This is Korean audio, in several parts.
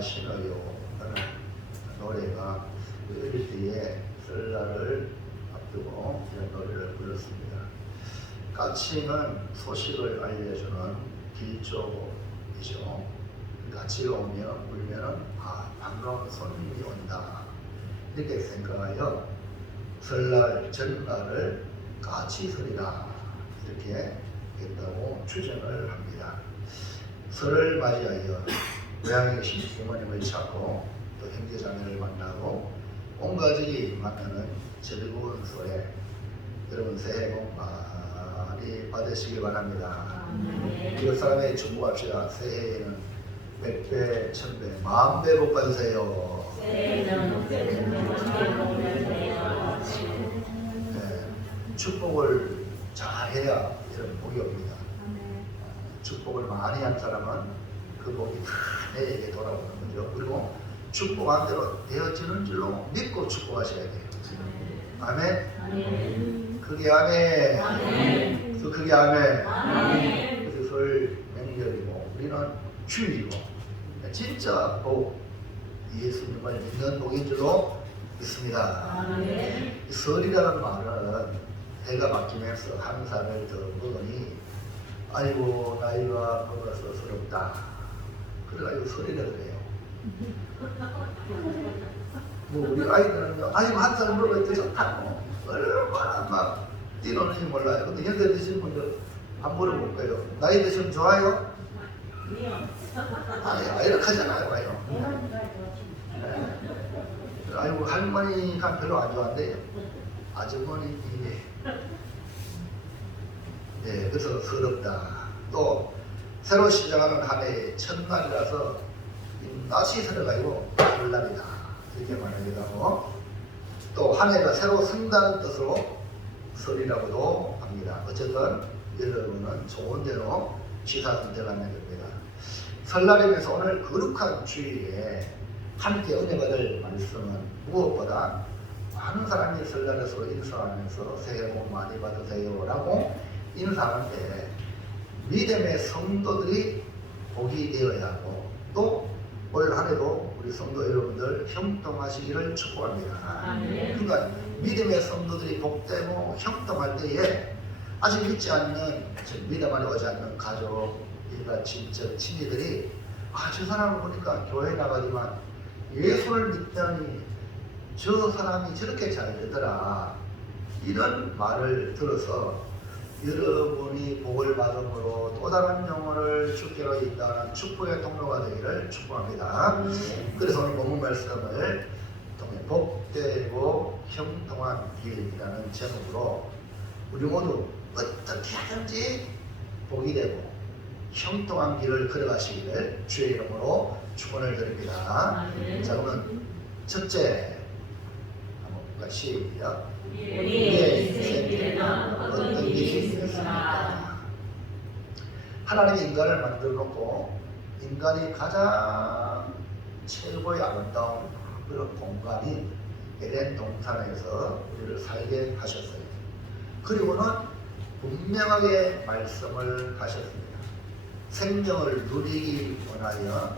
신어요 하는 노래가 어릴 때에 설날을 앞두고 이런 노래를 불렀습니다. 까치는 소식을 알려주는 길조이죠. 까치가 오면 울면은 반가운 손님이 온다 이렇게 생각하여 설날 전날을 까치설이라 이렇게 했다고 추정을 합니다. 설을 맞이하여 고향에 계신 부모님을 찾고 또 형제자매를 만나고 온 가족이 만나는 즐거운 설에 여러분 새해 복 많이 받으시기 바랍니다. 이웃 사람에 축복합시다. 새해에는 100배, 1000배, 10,000배 복 받으세요. 축복을 잘해야 이런 복이 옵니다. 축복을 많이 한 사람은 그 복이 다 내게 돌아오는 거죠. 그리고 축복한 대로 되어지는 줄로 믿고 축복하셔야 돼요. 아멘. 그게 아멘. 또 그게 아멘. 그래서 설 명절이고 우리는 주일이고 진짜 복 예수님을 믿는 복인 줄로 믿습니다. 이 설이라는 말은 해가 바뀌면서 한 살을 더 먹으니 아이고 나이가 먹어서 서럽다 그래가지고 설이라 그래요. 뭐 우리 아이들은 아이고 한 살 먹어야 더 좋다고 얼마나 막 뛰노는지 몰라요. 근데 현대 드시는 분들 안 물어볼 거예요. 나이 드시면 좋아요? 아니 이렇게 하잖아요. 아이고 할머니가 별로 안 좋아한대요. 아주머니 네, 그래서 서럽다. 또 새로 시작하는 한 해의 첫날이라서 낯이 서러가지고 설날이다 이렇게 말하기도 하고 또 한 해가 새로 쓴다는 뜻으로 설이라고도 합니다. 어쨌든 여러분은 좋은 대로 취사선택하면 됩니다. 설날이면서 오늘 거룩한 주일에 함께 은혜 받을 말씀은 무엇보다 많은 사람이 설날에 서로 인사하면서 새해 복 많이 받으세요 라고 인사하는 때 믿음의 성도들이 복이 되어야 하고 또 올 한해도 우리 성도 여러분들 형통하시기를 축복합니다. 그러니까 믿음의 성도들이 복되고 형통할 때에 아직 믿지 않는 믿음 안에 오지 않는 가족, 일가, 친척, 친지들이 저 사람을 보니까 교회 나가지만 예수를 믿다니 저 사람이 저렇게 잘 되더라 이런 말을 들어서 여러분이 복을 받음으로 또 다른 영혼을 주께로 인도하는 축복의 통로가 되기를 축복합니다. 그래서 오늘 본문 말씀을 통해 복되고 형통한 길이라는 제목으로 우리 모두 어떻게 하든지 복이 되고 형통한 길을 걸어가시기를 주의 이름으로 축원을 드립니다. 자, 그러면 첫째 한번 시작. 우리의 인생에는 어떤 길이 있습니까? 하나님이 인간을 만들어 놓고 인간이 가장 최고의 아름다운 그런 공간인 에덴 동산에서 우리를 살게 하셨어요. 그리고는 분명하게 말씀을 하셨습니다. 생명을 누리기 원하여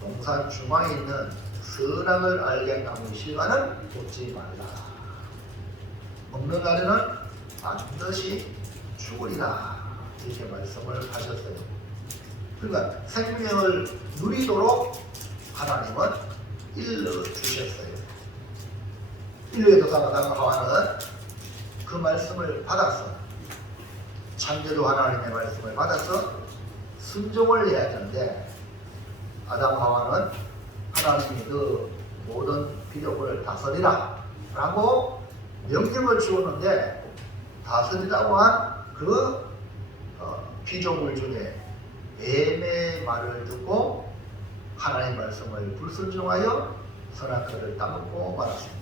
동산 중앙에 있는 선악을 알게 나무 실과는 먹지 말라. 먹는 날에는 반드시 죽으리라 이렇게 말씀을 하셨어요. 그러니까 생명을 누리도록 하나님은 일러주셨어요. 인류의 조상 아담과 하와는 그 말씀을 받아서 창조주 하나님의 말씀을 받아서 순종을 해야 되는데 아담 하와는 하나님이 그 모든 비족을 다스리라 라고 명령을 주었는데 다스리라고 한 그 피조물 중에 뱀의 말을 듣고 하나님의 말씀을 불순종하여 선악과를 따먹고 말았습니다.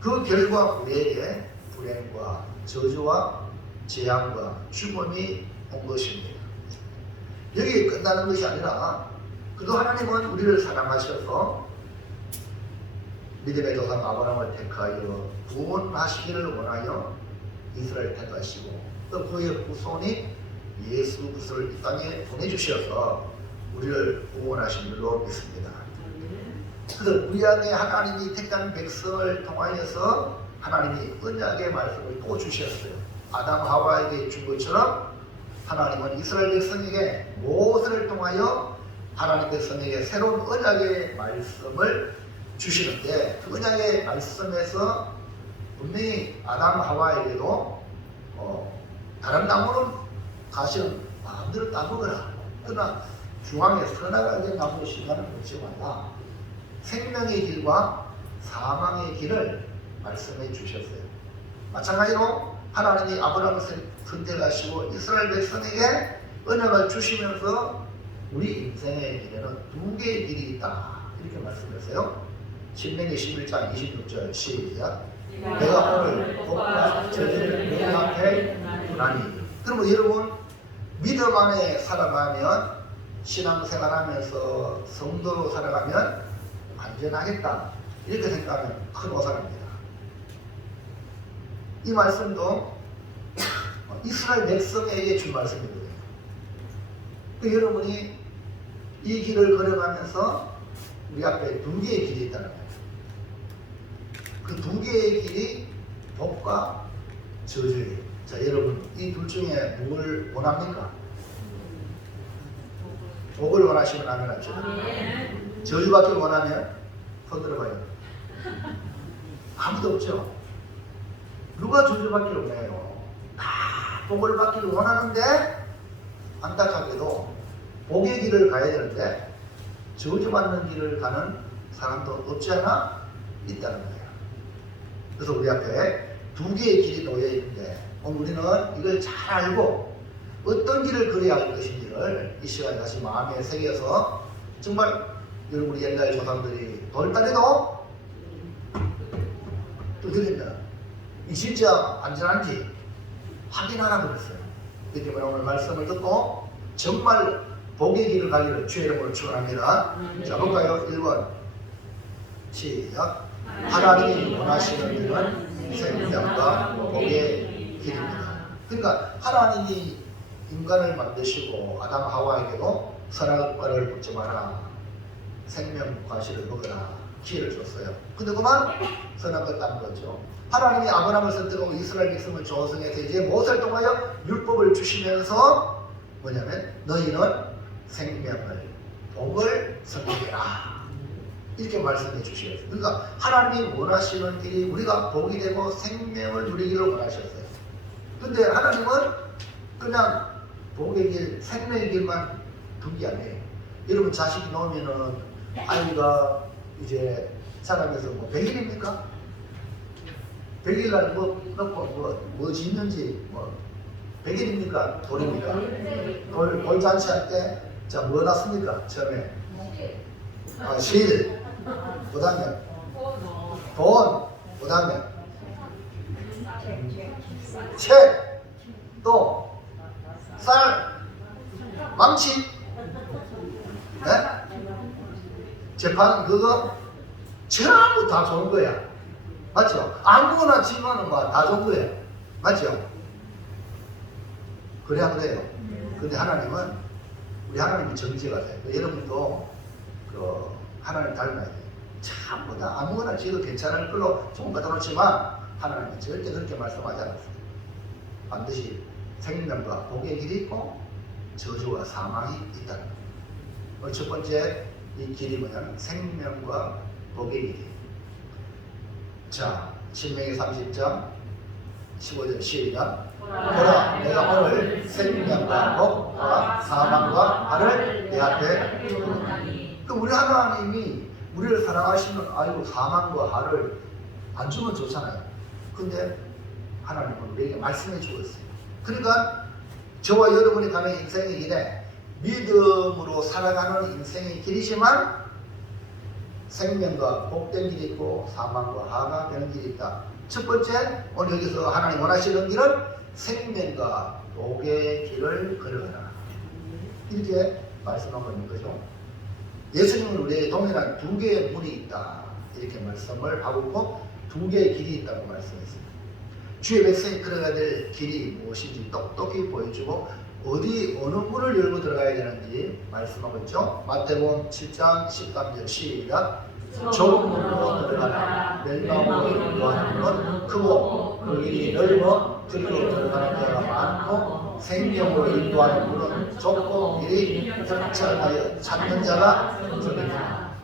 그 결과 우리에게 불행과 저주와 재앙과 죽음이 온 것입니다. 여기 끝나는 것이 아니라 그래도 하나님은 우리를 사랑하셔서 믿음의 조상 아브라함을 택하여 구원하시기를 원하여 이스라엘 택하시고 또 그의 후손이 예수 그리스도를 이 땅에 보내주셔서 우리를 구원하신 줄로 믿습니다. 그래서 우리 안에 하나님이 택한 백성을 통하여서 하나님이 언약의 말씀을 또 주셨어요. 아담 하와에게 준 것처럼 하나님은 이스라엘 백성에게 모세를 통하여 하나님 백성에게 새로운 언약의 말씀을 주시는데, 그 언약의 말씀에서 분명히 아담 하와에게도 다른 나무는 가시는 마음대로 따먹어라, 그러나 중앙에 선악과의 나무 시간을 놓지 말라, 생명의 길과 사망의 길을 말씀해 주셨어요. 마찬가지로 하나님이 아브라함을 선택하시고 이스라엘 백성에게 언약을 주시면서 우리 인생의 길에는 두 개의 길이 있다, 이렇게 말씀하세요. 신명기 11장 26절 시작. 내가 오늘 복과 저주를 내 앞에 두나니. 그러면 여러분, 믿음 안에 살아가면, 신앙생활하면서 성도로 살아가면 안전하겠다, 이렇게 생각하면 큰 오산입니다. 이 말씀도 이스라엘 백성에게 준 말씀이거든요. 그 여러분이 이 길을 걸어가면서 우리 앞에 두 개의 길이 있다는 거예요. 그 두 개의 길이 복과 저주예요. 자, 여러분, 이 둘 중에 뭘 원합니까? 복을 원하시면 아멘 합시다. 저주받기를 원하면 손 들어봐요. 아무도 없죠. 누가 저주받기를 원해요? 다 복을 받기를 원하는데, 안타깝게도 복의 길을 가야 되는데 저주받는 길을 가는 사람도 없지 않아 있다는 거예요. 그래서 우리 앞에 두 개의 길이 놓여 있는데, 오늘 우리는 이걸 잘 알고 어떤 길을 걸어야 할 것인지를 이 시간에 다시 마음에 새겨서, 정말 여러분, 우리 옛날 조상들이 돌다리도 두드린다, 이 진짜 안전한지 확인하라고 그랬어요. 그렇기 때문에 오늘 말씀을 듣고 정말 복의 길을 가기를 주의 이름으로 축원합니다. 자, 볼까요? 1번 시작. 하나님이 원하시는 길은 생명과 복의 길입니다. 그러니까 하나님이 인간을 만드시고 아담 하와에게도 선악과를 먹지 마라, 생명 과실을 먹으라 기회를 줬어요. 근데 그만 선악과를 딴 거죠. 하나님이 아브라함을 선택하고 이스라엘 백성을 조성해서 이제 모세를 통하여 율법을 주시면서 뭐냐면 너희는 생명을, 복을 선택해라, 이렇게 말씀해 주셨어요. 그러니까 하나님이 원하시는 길이 우리가 복이 되고 생명을 누리기를 원하셨어요. 근데 하나님은 그냥 복의 길, 생명의 길만 둔 게 아니에요. 여러분, 자식이 나오면은 아이가 이제 자라면서 뭐 100일입니까? 100일날 뭐 넣고 뭐 짓는지, 뭐 100일입니까? 돌입니까? 돌 잔치할 때 자, 뭐 났습니까? 처음에 실, 그 다음에 돈, 그 다음에 책, 또 쌀, 망치, 네? 재판 그거 전부 다 좋은 거야. 맞죠? 아무거나 지면은 다 좋은 거예요. 맞죠? 그래야 그래요. 근데 하나님은, 우리 하나님이 정죄가 돼요. 여러분도 하나님 닮아야 돼요. 전부 다 아무거나 지어도 괜찮을 걸로 조금 갖다 놓지만 하나님은 절대 그렇게 말씀하지 않았어요. 반드시 생명과 복의 길이 있고 저주와 사망이 있다는 거예요. 첫 번째 이 길이 뭐냐면 생명과 복의 길이. 자, 신명기 30장 15절 시작. 보라, 내가 오늘 생명과 복과 사망과 화를 내 앞에 두노니. 그럼 우리 하나님이 우리를 사랑하시면 아이고 사망과 화를 안 주면 좋잖아요. 근데 하나님은 우리에게 말씀해 주고 있어요. 그러니까 저와 여러분이 가는 인생의 길에 믿음으로 살아가는 인생의 길이지만 생명과 복된 길이 있고 사망과 화가 되는 길이 있다. 첫 번째, 오늘 여기서 하나님 원하시는 길은 생명과 복의 길을 걸어가라, 이렇게 말씀하고 있는 거죠. 예수님은 우리에게 동일한 두 개의 문이 있다, 이렇게 말씀을 하고 있고 두 개의 길이 있다고 말씀했습니다. 주의 백성이 걸어가야 될 길이 무엇인지 똑똑히 보여주고 어느 문을 열고 들어가야 되는지 말씀하고 있죠. 마태복음 7장 13절 시작. 좁은 문으로 들어가라. 멸망으로 인도하는 문은 크고 그 길이 넓어 그리로 들어가는 자가 많고 생명으로 인도하는 문은 좁고 길이 협착하여 찾는 자가 적으니라.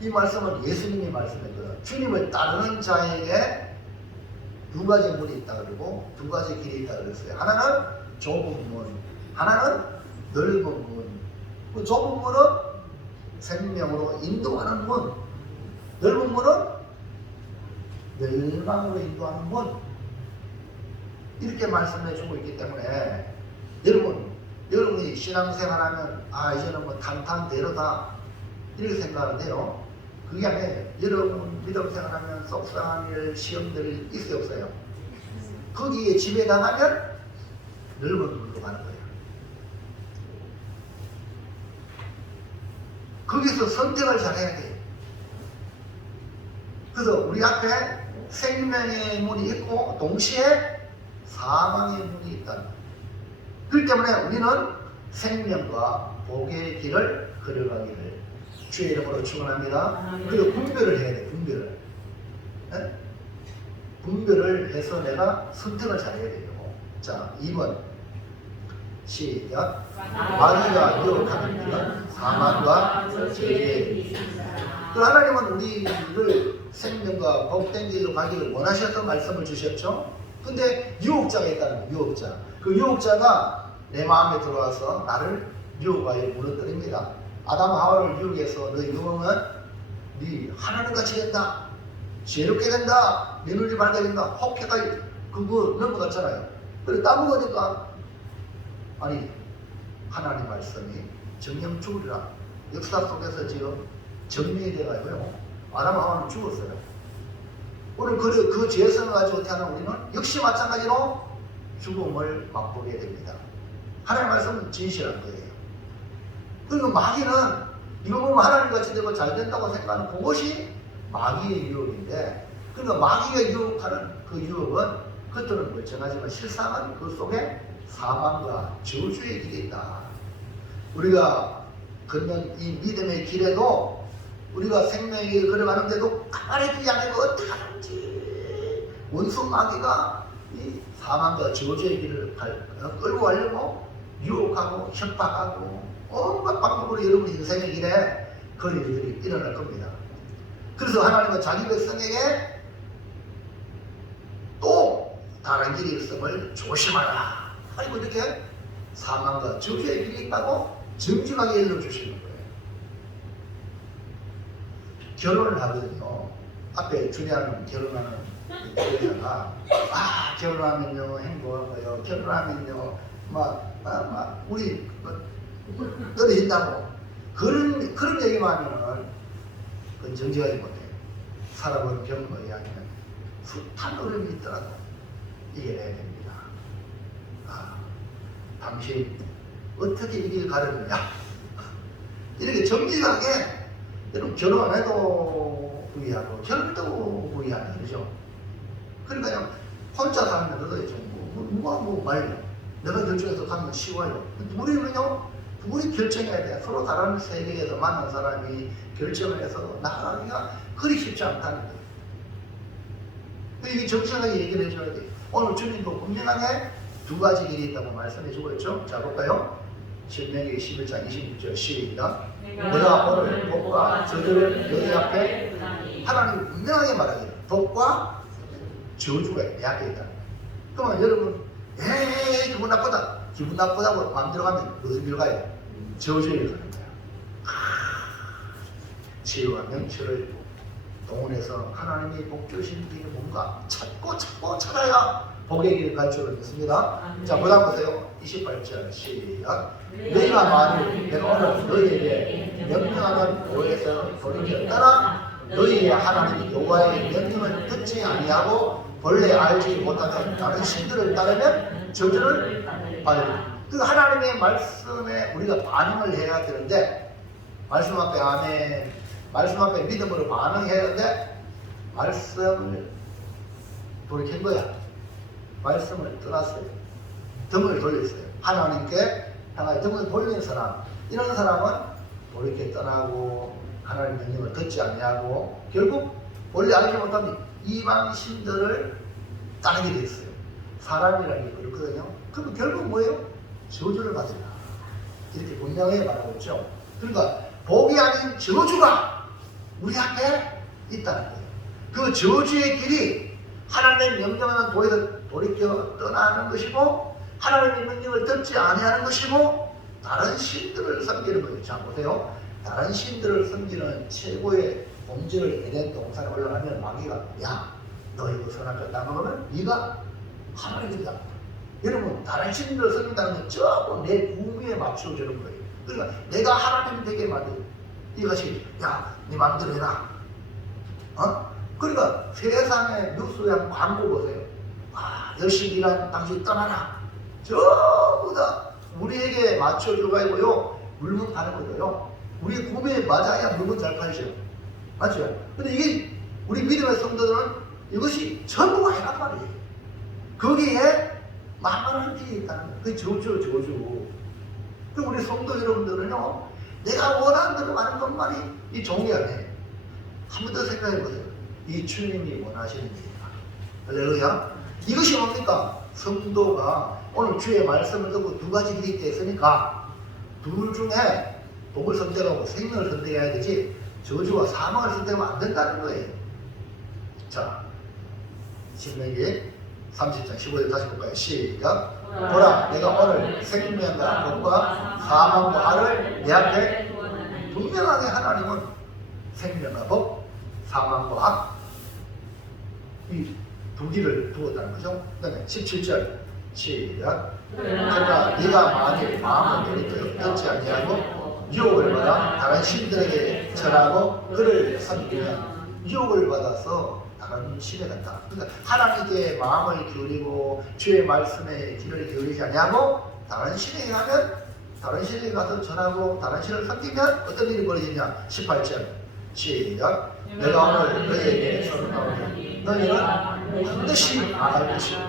이 말씀은 예수님이 말씀했거든요. 주님을 따르는 자에게 두 가지 문이 있다 그러고 두 가지 길이 있다 그랬어요. 하나는 좁은 문, 하나는 넓은 문. 그 좁은 문은 생명으로 인도하는 문, 넓은 문은 멸망으로 인도하는 문. 이렇게 말씀해 주고 있기 때문에 여러분이 신앙생활하면 이제는 뭐 탄탄대로다 이렇게 생각하는데요. 그게 아니에요. 여러분 믿음생활하면 속상한 일, 시험들이 있어요, 없어요? 거기에 지배당하면 넓은 문으로 가는 거예요. 거기서 선택을 잘해야 돼요. 그래서 우리 앞에 생명의 문이 있고 동시에 사망의 문이 있다. 그렇기 때문에 우리는 생명과 복의 길을 걸어가기를 주의 이름으로 축원합니다. 그리고 분별을 해야 돼. 분별을. 네? 분별을 해서 내가 선택을 잘해야 돼요. 자, 2번 시작. 마귀가 유혹하는 길은 사망과 죄의 길이다. 하나님은 우리를 생명과 복된 길로 가기를 원하셔서 말씀을 주셨죠. 근데 유혹자가 있다는 거예요. 유혹자. 그 유혹자가 내 마음에 들어와서 나를 유혹하여 무너뜨립니다. 아담 하와를 유혹해서 너희 유혹은 네 하나님 같이 된다, 지혜롭게 된다, 네 눈이 밝게 된다, 혹해가 그거 넘어갔잖아요. 그래 따먹으니까 아니 하나님 말씀이 정령 죽으리라. 역사 속에서 지금 정명이 돼가지고요. 아담 하와는 죽었어요. 오늘 그 죄성을 가지고 어떻게 하나 우리는 역시 마찬가지로 죽음을 맛보게 됩니다. 하나님 말씀은 진실한 거예요. 그리고 마귀는 이거 보면 하나님같이 되고 잘 된다고 생각하는 그것이 마귀의 유혹인데, 그러니까 마귀가 유혹하는 그 유혹은 겉으로는 멀쩡하지만 실상은 그 속에 사망과 저주의 길이 있다. 우리가 걷는 이 믿음의 길에도 우리가 생명의 길을 걸어가는데도 가만히 두지 않고 어떻게 하는지 원수 마귀가 이 사망과 저주의 길을 끌고 가려고 유혹하고 협박하고 온갖 방법으로 여러분 인생의 길에 그런 일들이 일어날 겁니다. 그래서 하나님은 자기 백성에게 또 다른 길이 있음을 조심하라. 아이고 이렇게 사망과 저주의 길이 있다고 정중하게 일러주시는 거예요. 결혼을 하거든요. 앞에 준이하는 결혼하는 여자가 결혼하면요 행복하고요. 결혼하면요 우리 떨어진다고 그런 얘기만 하면은 그건 정직하지 못해요. 살아본 경험에 아니면 숱한 어려움이 있더라도 이겨내야 됩니다. 당신 어떻게 이 길 가르느냐 이렇게 정직하게 여러분 결혼해도 후회하고 결혼도 후회하는 거죠. 그러니까 혼자 살면서도 누가 말려 내가 결정해서 가면 쉬워요. 둘이 결정해야 돼. 서로 다른 세계에서 만난 사람이 결정을 해서 나가기가 그리 쉽지 않다는 거예요. 이게 정확하게 얘기를 해줘야 돼요. 오늘 주님도 분명하게 두 가지 길이 있다고 말씀해 주고 있죠. 자 볼까요? 신명기 11장 26절 시작. 내가 오늘 복과 저주를 너희 앞에 하나님 분명하게 말하기를 복과 저주가 내 앞에 있다. 그러면 여러분 기분 나쁘다. 기분 나쁘다고 마음대로 가면 무슨 길 가요? 저주를 가는 거야. 지혜와 명철을 동원해서 하나님이 복 주신 길이 뭔가 찾고 찾아야 복의 길을 갈 줄을 믿습니다. 자, 그 다음 보세요. 28절 시작. 너희가 만일 내가 오늘 너희에게 명령하는 도에서 돌이켜 떠나 너희의 하나님 여호와의 명령을 듣지 아니하고 본래 알지 못하는 다른 신들을 따르면 저주를 받으리라. 그 하나님의 말씀에 우리가 반응을 해야 되는데, 말씀 앞에 아멘, 말씀 앞에 믿음으로 반응해야 되는데 말씀을 돌이킨 거야. 말씀을 떠났어요. 등을 돌렸어요. 하나님께 향하여 등을 돌리는 사람, 이런 사람은 돌이켜 떠나고 하나님 명령을 듣지 아니하고 결국 원래 알지 못한 이방 신들을 따르게 됐어요. 사람이라는 게 그렇거든요. 그럼 결국 뭐예요? 저주를 받으라. 이렇게 분명히 말하고 있죠. 그러니까 복이 아닌 저주가 우리 앞에 있다는 거예요. 그 저주의 길이 하나님의 명령하는 돌이켜 떠나는 것이고 하나님의 명령을 듣지 아니하는 것이고 다른 신들을 섬기는 거예요. 자 보세요. 다른 신들을 섬기는 최고의 범죄를 에덴 동산에 올라가면 마귀가 야 너 이거 선악과 따먹으면 네가 하나님이다. 여러분 다른 신들을 섬긴다는 건 전부 내 구미에 맞춰주는 거예요. 그러니까 내가 하나님 되게 만들어. 이것이 야 네 마음대로 해라. 그러니까 세상의 뉴스에 광고 보세요. 열심히 일하는 당신 떠나라. 전부 다 우리에게 맞춰줘가지고요 물건 파는 거예요. 우리 구매에 맞아야 물건 잘 팔죠. 맞죠? 근데 이게 우리 믿음의 성도들은 이것이 전부가 해란 말이에요. 거기에 만만한 게 있다는 거예요. 그게 저주. 그럼 우리 성도 여러분들은요, 내가 원하는 대로 하는 것만이 이 종이 아니에요. 한 번 더 생각해 보세요. 이 주님이 원하시는 일이다. 할렐루야. 이것이 뭡니까? 성도가 오늘 주의 말씀을 듣고 두 가지 길이 있으니까 둘 중에 복을 선택하고 생명을 선택해야 되지 저주와 사망을 선택하면 안 된다는 거예요. 자, 신명기 30장 15절 다시 볼까요? 시작. 보라, 내가 오늘 생명과 복과 사망과 화를 내 앞에 분명하게 하나님은 생명과 복, 사망과 악 이 두 길을 두었다는 거죠. 그 다음에 17절 시작. 그러나 네가 만일 마음을 돌이켜 듣지 아니하고 유혹을 받아 다른 신들에게 절하고 그를 섬기면 유혹을 받아서 다른 신에 간다. 그러니까 하나님께 마음을 기울이고 주의 말씀에 귀를 기울이지 아니하고 다른 신에게 가면 다른 신에게 가서 전하고 다른 신을 섬기면 어떤 일이 벌어지냐. 18절 시작. 내가 오늘 너희에게 선언하오니 너희는 반드시 망할 것이고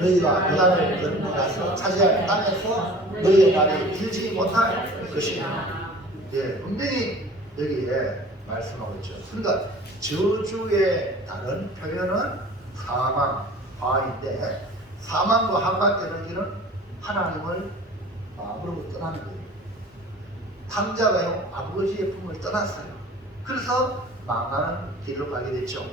너희가 유다를 건너가서 차지할 땅에서 너희의 날이 길지 못할 것이다. 예, 분명히 여기에 말씀하고 있죠. 그러니까 저주의 다른 표현은 사망, 화인데 사망과 화가 되는 길은 하나님을 마음으로 떠나는 거예요. 탕자가요 아버지의 품을 떠났어요. 그래서 망하는 길로 가게 됐죠.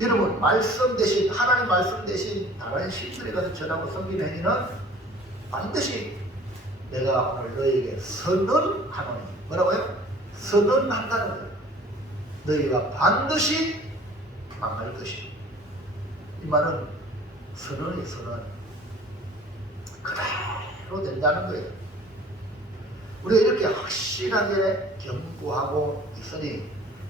여러분 말씀 대신 하나님 말씀 대신 다른 신들에 가서 전하고 섬기는 행위는 반드시 내가 오늘 너희에게 선언하노니 뭐라고요? 선언한다는 거예요. 너희가 반드시 망할 것이다. 이 말은 선언이 선언 그대로 된다는 거예요. 우리가 이렇게 확실하게 경고하고 있으니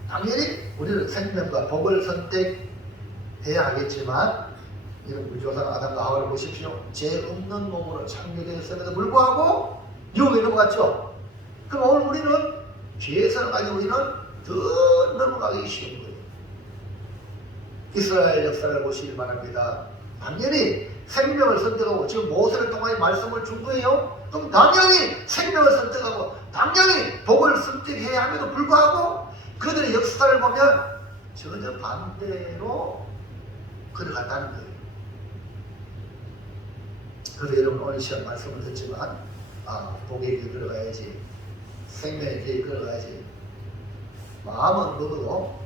당연히 우리는 생명과 복을 선택해야 하겠지만 이런 우주조상 아담과 하와를 보십시오. 죄 없는 몸으로 창조되었음에도 불구하고 유혹에 넘어갔죠. 그럼 오늘 우리는 죄성을 가지고 우리는 더 넘어가기 쉬운 거예요. 이스라엘 역사를 보시길 바랍니다. 당연히 생명을 선택하고 지금 모세를 통해 말씀을 준 거예요. 그럼 당연히 생명을 선택하고 당연히 복을 선택해야 함에도 불구하고 그들의 역사를 보면 전혀 반대로 걸어갔다는 거예요. 그래서 여러분 오늘 시간 말씀을 듣지만 복의 길 걸어가야지, 생명의 길 걸어가야지. 마음은 먹어도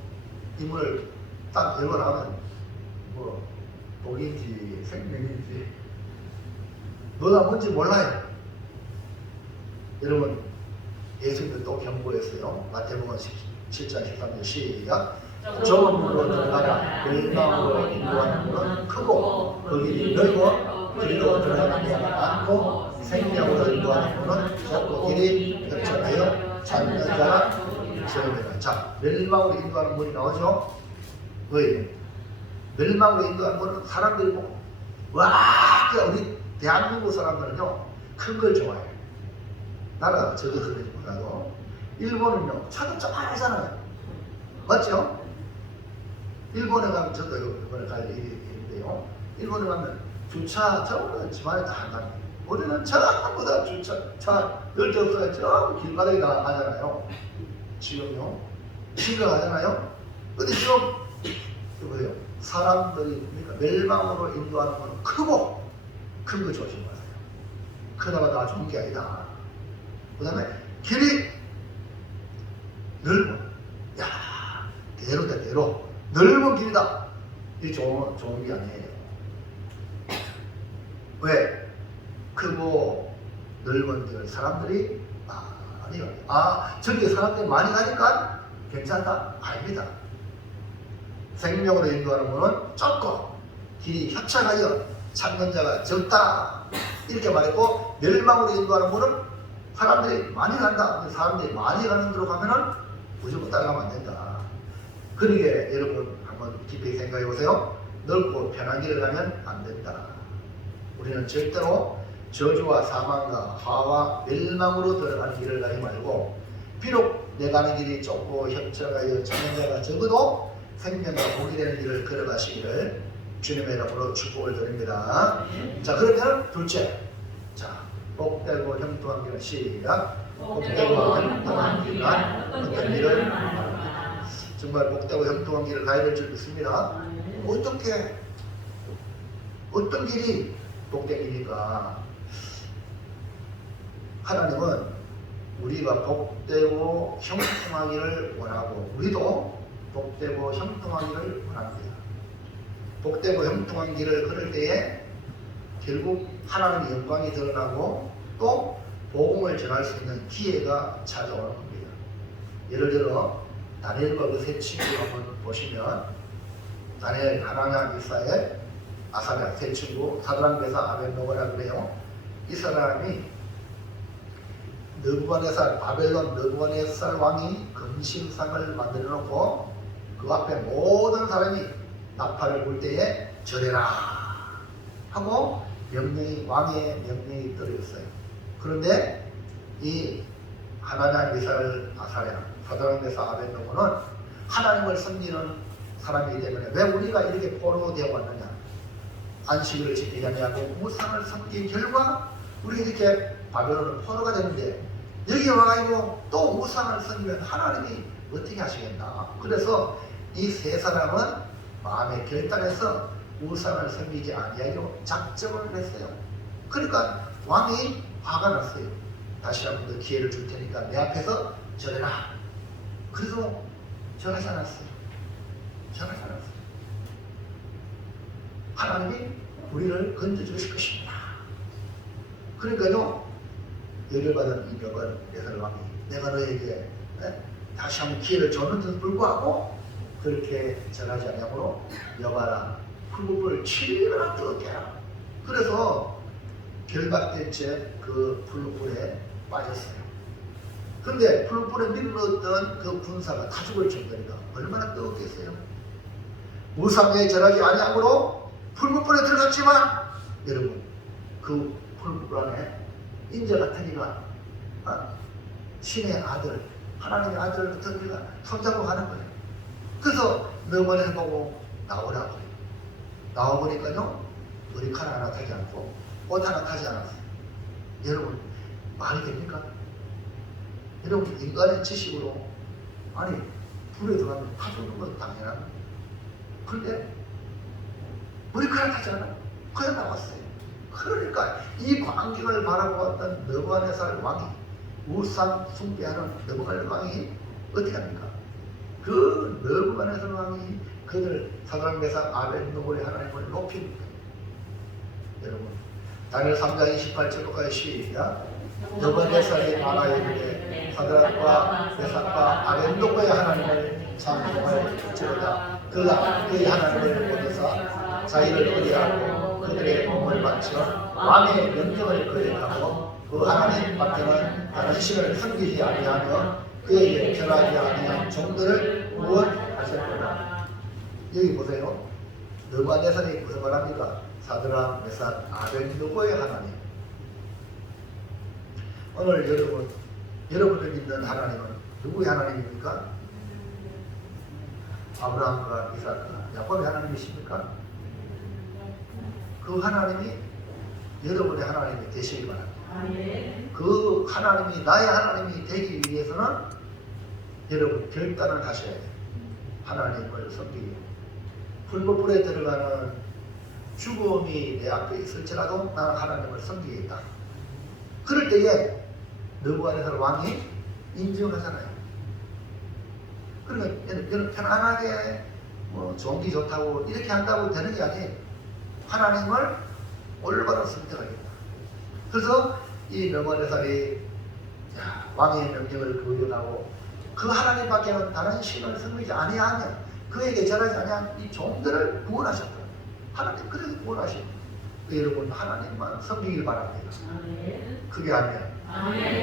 이 문을 딱 열고 나면 뭐 복인지 생명인지 뭐가 뭔지 몰라요. 여러분 예수님도 또 경고했어요. 마태복음 17장 13절 시작. 좁은 문으로 들어가라. 멸망으로 인도하는 문은 크고 그 길이 넓고 그리로 들어가는 자가 많고 생명으로 인도하는 문은 좁고 길이 협착하여 찾는 자가 적음이라. 자, 멸망으로 인도하는 문이 나오죠. 왜? 멸망으로 인도하는 문은 사람들이 보고 와, 우리 대한민국 사람들은요 큰 걸 좋아해요. 나라가 적어서 그런지 몰라도 일본은요 차도 조그마하잖아요. 맞죠? 일본에 가면 저도 이번에 갈 일이 있는데요. 일본에 가면 주차 전부 집안에 다 한다는 거예요. 우리는 전부 다 차 열대없어가 전부 길바닥에 다 하잖아요. 지금요. 심각하잖아요. 근데 지금 보세요. 사람들이 그러니까 멸망으로 인도하는 건 크고 큰 거 조심하세요. 크다가 다 좋은 게 아니다. 그 다음에 길이 넓어. 야, 대로다 대로. 넓은 길이다. 이게 좋은 게 아니에요. 왜? 크고 넓은 길 사람들이 많이 가요. 저기 사람들이 많이 가니까 괜찮다? 아닙니다. 생명으로 인도하는 분은 좁고 길이 협착하여 찾는 자가 적다. 이렇게 말했고, 멸망으로 인도하는 분은 사람들이 많이 간다. 사람들이 많이 가는 데로 가면은 무조건 따라가면 안 된다. 그러니까 여러분 한번 깊이 생각해 보세요. 넓고 편한 길을 가면 안 된다. 우리는 절대로 저주와 사망과 화와 멸망으로 들어가는 길을 가지 말고, 비록 내 가는 길이 좁고 협착하여 찾는 자가 적어도 생명과 복이 되는 길을 걸어가시기를 주님의 이름으로 축복을 드립니다. 자, 그러면 둘째, 자, 복되고 형통한 길은 시작. 복되고 형통한 길은 어떤 길을 말합니다. 정말 복되고 형통한 길을 가야 될 줄 믿습니다. 어떤 길이 복된 길인가? 하나님은 우리가 복되고 형통하기를 원하고, 우리도 복되고 형통하기를 원합니다. 복되고 형통한 길을 걸을 때에 결국 하나님의 영광이 드러나고 또 복음을 전할 수 있는 기회가 찾아오는 겁니다. 예를 들어 다니엘과 그 세 친구 한번 보시면, 다니엘, 하나냐, 미사엘, 아사랴 세 친구, 사드락, 메삭, 아벳노고라 그래요. 이 사람이 느부갓네살, 바벨론 느부갓네살 왕이 금신상을 만들어 놓고 그 앞에 모든 사람이 나팔을 불 때에 절해라 하고 왕의 명령이 떨어졌어요. 그런데 이 하나냐, 미사엘, 아사랴, 사드락, 메삭, 아벳노고는 하나님을 섬기는 사람이기 때문에 왜 우리가 이렇게 포로되어 왔느냐? 안식일을 지키지 아니하고 우상을 섬긴 결과 우리 이렇게 바벨론은 포로가 되는데, 여기 와가지고 또 우상을 섬기면 하나님이 어떻게 하시겠나? 그래서 이 세 사람은 마음에 결단해서 우상을 섬기지 아니하기로 작정을 했어요. 그러니까 왕이 화가 났어요. 다시 한 번 더 기회를 줄 테니까 내 앞에서 절해라. 그래도 절하지 않았어요. 하나님이 우리를 건져주실 것입니다. 그러니까요, 열을받은 이 느부갓네살 왕이 내가 너에게 다시 한번 기회를 줬는데도 불구하고 그렇게 절하지 않냐므로 여봐라, 풀무불을 7일이나 뜨겁게 해라. 그래서 결박된 채 그 풀무불에 빠졌어요. 그런데 풀무불에 밀어넣었던 그 군사가 다 죽을 정도니까 얼마나 뜨겁겠어요. 우상에 절하지 아니하므로 풀무불에 들어갔지만, 여러분 그 풀무불 안에 인자 같은 이가 신의 아들, 하나님의 아들 같은 이가 손잡고 가는 거예요. 그래서 명언을 보고 나오라고. 나와보니까요, 머리카락 하나 타지 않고 옷 하나 타지 않았어요. 여러분 말이 됩니까? 여러분 인간의 지식으로 불에 들어가면 타 죽는 건 당연한 거예요. 그런데 머리카락 타지 않아. 그냥 나왔어요. 그러니까 이 광경을 바라보았던 느부갓네살 왕이, 우상 숭배하는 느부갓네살 왕이 어떻게 합니까? 그 느부갓네살 왕이 그들 사드락, 메삭, 아벳노고의 하나님을 높입니다. 여러분 다니엘 3장 28절까지 시작. 느부갓네살이 말하여 이르되 사드락과 메삭과 아벳노고의 하나님을 찬송할지어다. 그가 그의 하나님을 보내사 자기를 의뢰하고 그들의 몸을 바쳐 왕의 명령을 거역하고 그 하나님 밖에는 다른 신을 섬기지 아니하며 그에게 절하지 아니한 종들을 구원하셨구나. 여기 보세요. 느부갓네살이 무슨 말합니까? 사드락, 메삭, 아벳노고의 하나님. 오늘 여러분을 믿는 하나님은 누구의 하나님입니까? 아브라함과 이삭과 야곱의 하나님이십니까? 그 하나님이 여러분의 하나님이 되시기 바랍니다. 그 하나님이 나의 하나님이 되기 위해서는 여러분 결단을 하셔야 돼요. 하나님을 섬기기. 불법불에 들어가는 죽음이 내 앞에 있을지라도 나는 하나님을 섬기겠다. 그럴 때에 느부갓네살 왕이 인정하잖아요. 그러니까 여러분 편안하게 뭐 좋기 좋다고 이렇게 한다고 되는 게 아니에요. 하나님을 올바로 선택하겠다. 그래서 이 느부갓네살이 왕의 명령을 거역하고 그 하나님밖에는 다른 신을 섬기지 아니하며 그에게 절하지 아니한 이 종들을 구원하셨다. 하나님 그래도 구원하시고 여러분 하나님만 섬기길 바랍니다. 그게 아니야.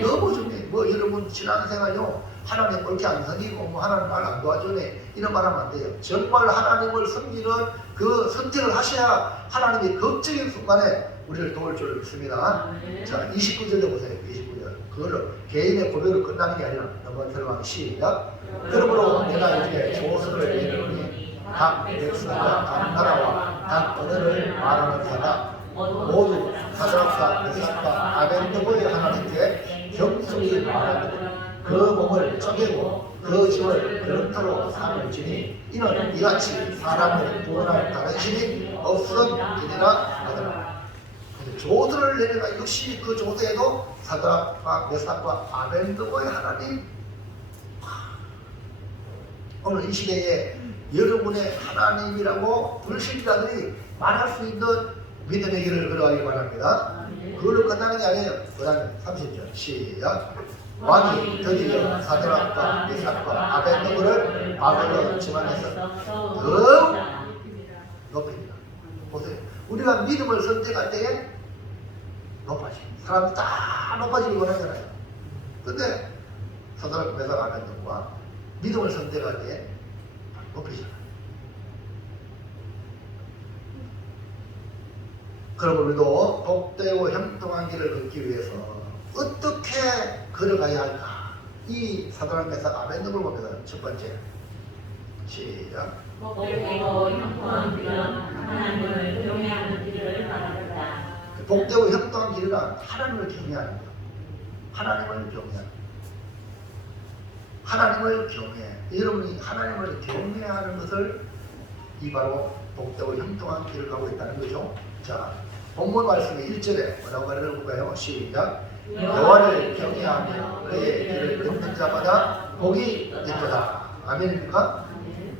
너무 중요해. 뭐 여러분 신앙생활요 하나님 옳게 안 섬기고 뭐 하나님 말 안 도와주네 이런 말 하면 안 돼요. 정말 하나님을 섬기는 그 선택을 하셔야 하나님이 극적인 순간에 우리를 도울 줄 믿습니다. 자 29절에 보세요. 29절 그걸로 개인의 고백으로 끝나는 게 아니라 느부갓네살 왕 시작. 그러므로 내가 이제 조서를 내리노니 각 백성과 각 나라와 각 언어를 말하는 자가 모두 사드락과 메삭과 아벤느고의 하나님께 경성이 말하고 그 몸을 쪼개고 그 집을 그릇으로 삼을지니 이는 이같이 사람을 구원할 다른 신이 없음이니라 하더라. 조서를 내려가 역시 그 조서에도 사드락과 메삭과 아벤느고의 하나님. 오늘 이 시대에 여러분의 하나님이라고 불신자들이 말할 수 있는 믿음의 길을 걸어가기 바랍니다. 그걸로 끝나는 게 아니에요. 그 다음에 30절 시작. 왕이 드디어 사드락과 메삭과 아벤느고를 바벨론 지방에서 더욱 높입니다. 보세요. 우리가 믿음을 선택할 때에 높아집니다. 사람이 다 높아지기 원하잖아요. 근데 사드락, 메삭, 아벤느고가 믿음을 선택할 때 높이잖아요. 그럼 우리도 복되고 형통한 길을 걷기 위해서 어떻게 걸어가야 할까? 이 사드락, 메삭, 아벤느고를 보면서 첫 번째 시작. 복되고 형통한 길은 하나님을 경외하는 길을 말한다. 복되고 형통한 길은 하나님을 경외하는 것. 하나님을 경외하는 것. 하나님을 경외. 여러분이 하나님을 경외하는 것을 이 바로 복되고 형통한 길을 가고 있다는 거죠. 자, 본문 말씀의 1절에 뭐라고 말해볼까요? 시작. 여호와를 경외하며 그의 길을 걷는 자마다 복이 있도다. 아멘입니까?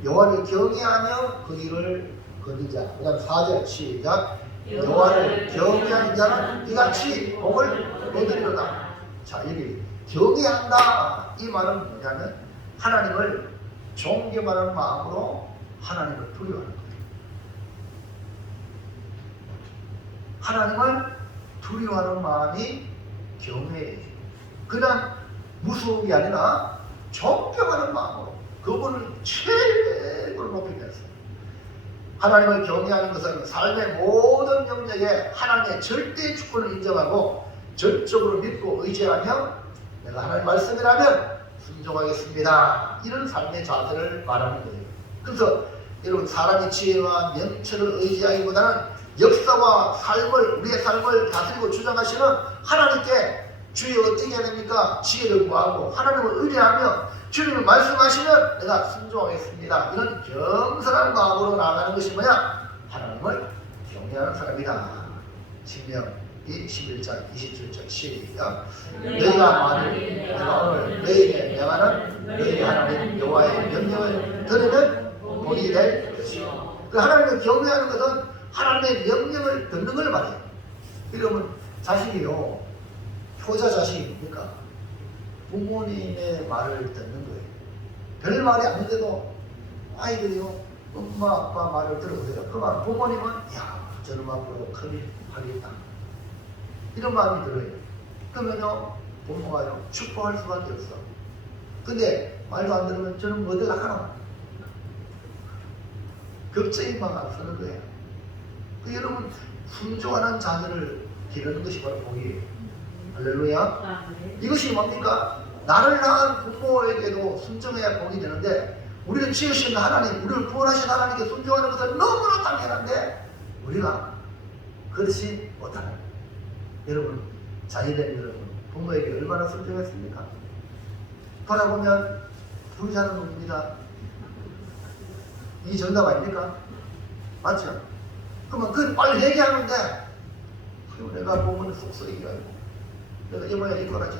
여호와를 경외하며 그 길을 걷는 자. 그 다음 4절 시작. 여호와를 경외하는 자는 이같이 복을 얻으리로다. 자, 여기 경외한다. 이 말은 뭐냐면 하나님을 존경하는 마음으로 하나님을 두려워하는 거예요. 하나님을 두려워하는 마음이 경외예요. 그냥 무서운 게 아니라 존경하는 마음으로 그분을 최고로 높이면서 하나님을 경외하는 것은 삶의 모든 영역에 하나님의 절대 주권을 인정하고 전적으로 믿고 의지하며 내가 하나님 말씀이라면 순종하겠습니다. 이런 삶의 자세를 말하는 거예요. 그래서 여러분 사람의 지혜와 명철을 의지하기보다는 역사와 삶을 우리의 삶을 다스리고 주장하시는 하나님께 주여 어떻게 해야 됩니까? 지혜를 구하고 하나님을 의뢰하며 주님을 말씀하시면 내가 순종하겠습니다. 이런 겸손한 마음으로 나아가는 것이 뭐냐? 하나님을 경외하는 사람이다. 신명기 11장 27절 시작. 너희가 만일 내가 오늘 너희에게 명하는 너희 하나님 여호와의 명령을 들으면 복이 될 것이요. 그 하나님을 경외하는 것은 하나님의 명령을 듣는 걸 말해요. 이러면 자식이요 효자 자식입니까? 부모님의 말을 듣는 거예요. 별 말이 아닌데도 아이들이요 엄마 아빠 말을 들어보세요. 그 말 부모님은 야 저놈 앞으로 큰일 하겠다 이런 마음이 들어요. 그러면요 부모가요 축복할 수밖에 없어. 근데 말도 안 들으면 저는 어디 나가나 걱정이만 앞서는 거예요. 그 여러분 순종하는 자녀를 기르는 것이 바로 복이에요. 할렐루야. 이것이 뭡니까? 나를 낳은 부모에게도 순종해야 복이 되는데 우리는 지으신 하나님, 우리를 구원하신 하나님께 순종하는 것은 너무나 당연한데 우리가 그렇지 못하는 여러분, 자녀된 여러분, 부모에게 얼마나 순종했습니까? 돌아보면 부자는 옵니다. 이 정답 아닙니까? 맞죠? 그러면 그걸 빨리 얘기하는데, 그리고 내가 보면 속썩이가 아니고, 내가 이 모양 이거라지.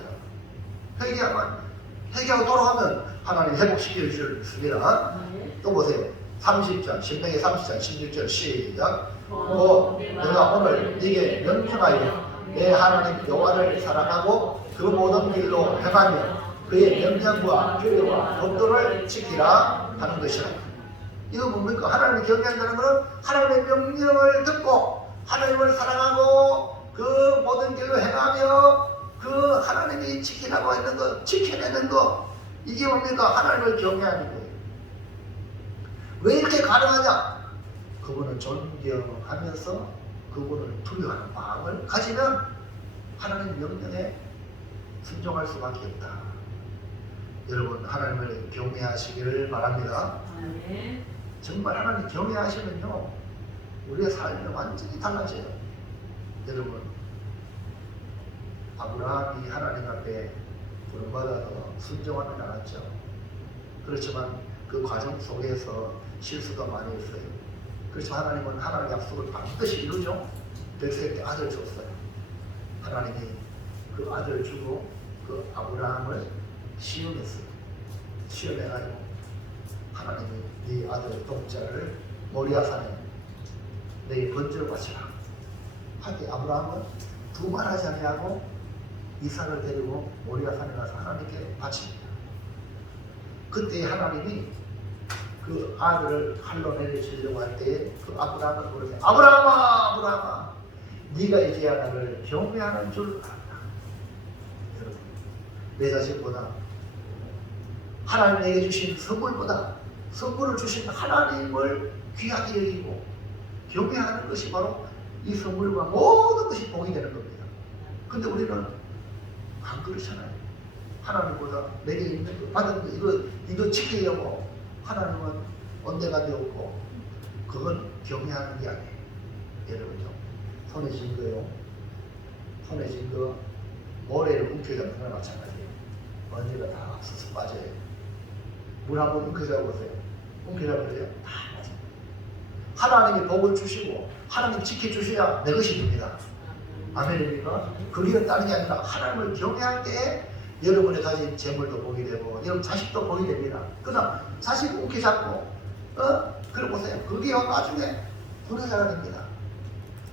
회개하고 돌아가면 하나님 회복시켜 주십니다. 또 보세요. 30장, 신명기 30장 16절 시작. 내가 오늘 네게 명령하여 내 하나님 여호와를 사랑하고 그 모든 길로 행하며 그의 명령과 규례와 법도를 지키라 하는 것이라. 이거 뭡니까? 하나님을 경외한다는 것은 하나님의 명령을 듣고 하나님을 사랑하고 그 모든 길로 행하며 그 하나님이 지키라고 했는 것, 지켜내는 것, 이게 뭡니까? 하나님을 경외하는 거예요. 왜 이렇게 가능하냐? 그분을 존경하면서 그분을 두려워하는 마음을 가지면 하나님 명령에 순종할 수밖에 없다. 여러분, 하나님을 경외하시기를 바랍니다. 정말 하나님 경외하시면요, 우리의 삶이 완전히 달라져요. 여러분, 아브라함이 하나님 앞에 부름받아서 순종하며 나갔죠. 그렇지만 그 과정 속에서 실수가 많이 있어요. 그래서 하나님은 하나님의 약속을 반드시 이루죠. 100세 때 아들 줬어요. 하나님이 그 아들을 주고 그 아브라함을 시험했어요. 시험해가지고 하나님이 네 아들 동자를 모리아산에 내게 번제로 바치라. 하되 아브라함은 두말하지 아니하고 이삭을 데리고 모리아산에 가서 하나님께 바칩니다. 그때 하나님이 그 아들을 칼로 내리시려고 할 때에 그 아브라함을 부르세요. 아브라함아, 아브라함아, 네가 이제야 나를 경외하는 줄 알았다. 여러분, 내 자신보다 하나님 내게 주신 선물보다 선물을 주신 하나님을 귀하게 여기고 경외하는 것이 바로 이 선물과 모든 것이 복이 되는 겁니다. 근데 우리는 안 그렇잖아요. 하나님보다 내게 있는 거 받은 거 이거 지키려고 하나님은 언제가 되었고 그건 경외하는 게 아니에요. 여러분요, 손에 쥔 거요. 손에 쥔 거 모래를 움켜잡는 거나 마찬가지예요. 먼지가 다 쓱쓱 빠져요. 물 한번 움켜잡아보세요. 움켜잡으세요. 다 빠져요. 하나님이 복을 주시고 하나님 지켜주셔야 내 것이 됩니다. 아멘입니까? 그게 다른 게 아니라 하나님을 경외할 때에 여러분이 가진 재물도 복이 되고 여러분 자식도 복이 됩니다. 그러나 자식 움켜잡고 그래 보세요. 그게 나중에 불효자가 됩니다.